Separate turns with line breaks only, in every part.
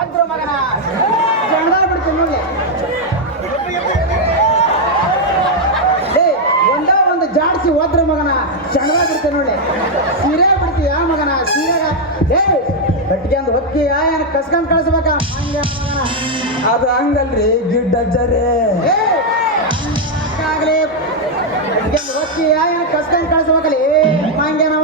ಒದ್ರ ಮಗನ. ಜಂಡ ಬಿಡ್ತೀನಿ ನೋಡಿ ಏ ಒಂದ ಒಂದು ಜಾಡ್ಸಿ ಒದ್ರ ಮಗನ. ಚಂಡ ಬಿಡ್ತೀನಿ ನೋಡಿ ಸೀರೆ ಬಿಡ್ತೀಯ ಮಗನ? ಸೀರೆ ಏ ಕಟ್ಟಿಗೆ ಅಂದ್ ಹೊಕ್ಕಿ. ಏನ್ ಕಸ್ಕೊಂಡ್ ಕಳಿಸ್ಬೇಕ? ಹಂಗೆ ಮಗನ.
ಅದು ಹಂಗಲ್ರಿ ಗಿಡ್ಡ ಅಜ್ಜರೇ.
ಆಗ್ಲಿ. ಹೊತ್ತಿ ಹೊಕ್ಕಿ. ಏನ್ ಕಸ್ಕೊಂಡ್ ಕಳಿಸ್ಬೇಕಲ್ಲಿ? ಮಂಗೇನ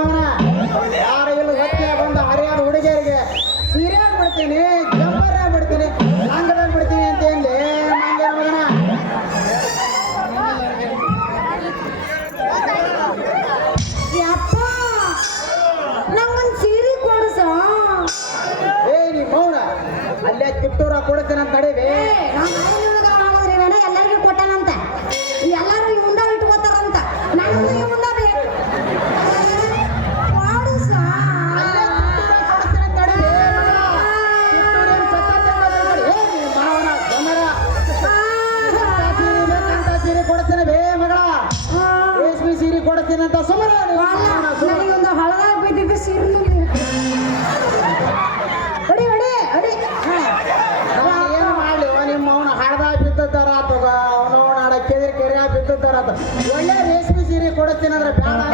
ಅಲ್ಲೇ ಕಿತ್ತೂರ ಕೊಡ್ತೀನಿ ಅಂತ ತಡೀವಿ
ಎಲ್ಲರಿಗೂ ಕೊಟ್ಟನಂತೆ. ಎಲ್ಲರೂ ಇವಂದ ಇಟ್ಕೋತಾರಂತ ನನಗೂ ಇವಂದ ಬೇಕು. ಸೀರೆ
ಅಲ್ಲೇ ಕಿತ್ತೂರ ಕೊಡಿಸ್ತೀನಿ ಅಂತ ಬಿದ್ದಿದ್ದು ಮಗನ. ಸೀರೆ ಕೊಡ್ತೀನಿ ಅಂದ್ರೆ ಬೇಡ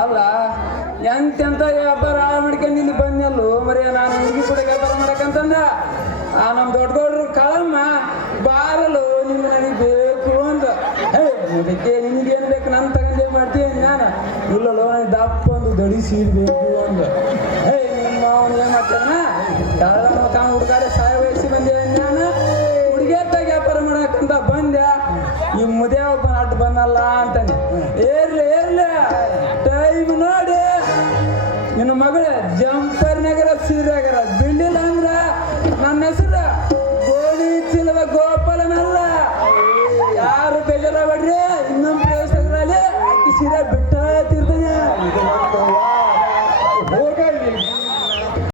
ಅಲ್ಲ ಎಂತೆಂತ ವ್ಯಾಪಾರ ಹಾಳು ಮಾಡ್ಕೊಂಡು ಇಲ್ಲಿ ಬಂದೆಲ್ಲೋ ಮರಿ ನಾನು ಹುಡುಗಿ ಕೂಡ ವ್ಯಾಪಾರ ಮಾಡಕಂತಂದ ಆ ನಮ್ಮ ದೊಡ್ಡ ದೊಡ್ಡ ಕಳಮ್ಮ ಬಾರಲು ನಿಮ್ಗೆ ನನಗೆ ಬೇಕು ಅಂತ ಹೇ, ಅದಕ್ಕೆ ನಿನಗೇನು ಬೇಕು? ನಾನು ತಗೊಂಡೇ ಮಾಡ್ತೀನಿ ನಾನು. ಇಲ್ಲಲ್ಲೋ, ನನಗೆ ದಪ್ಪ ಒಂದು ದಡಿ ಸೀರ್ಬೇಕು ಅಂತ ಹೇ ನಿಮ್ಮ ಅವನು ಏನು ಮಾಡ್ತಾನ? ಮಕ್ಕ ಹುಡುಗಾರೆ ಸಾಯ ವಯಸ್ಸಿ ಬಂದೆ ನಾನು? ಹುಡುಗಿಯತ್ತಾಗ ವ್ಯಾಪಾರ ಮಾಡಕ್ಕಂತ ಬಂದೆ. ಈ ಅಂತಾನೆ ಏರ್ಲಿ ಏರ್ಲಿ.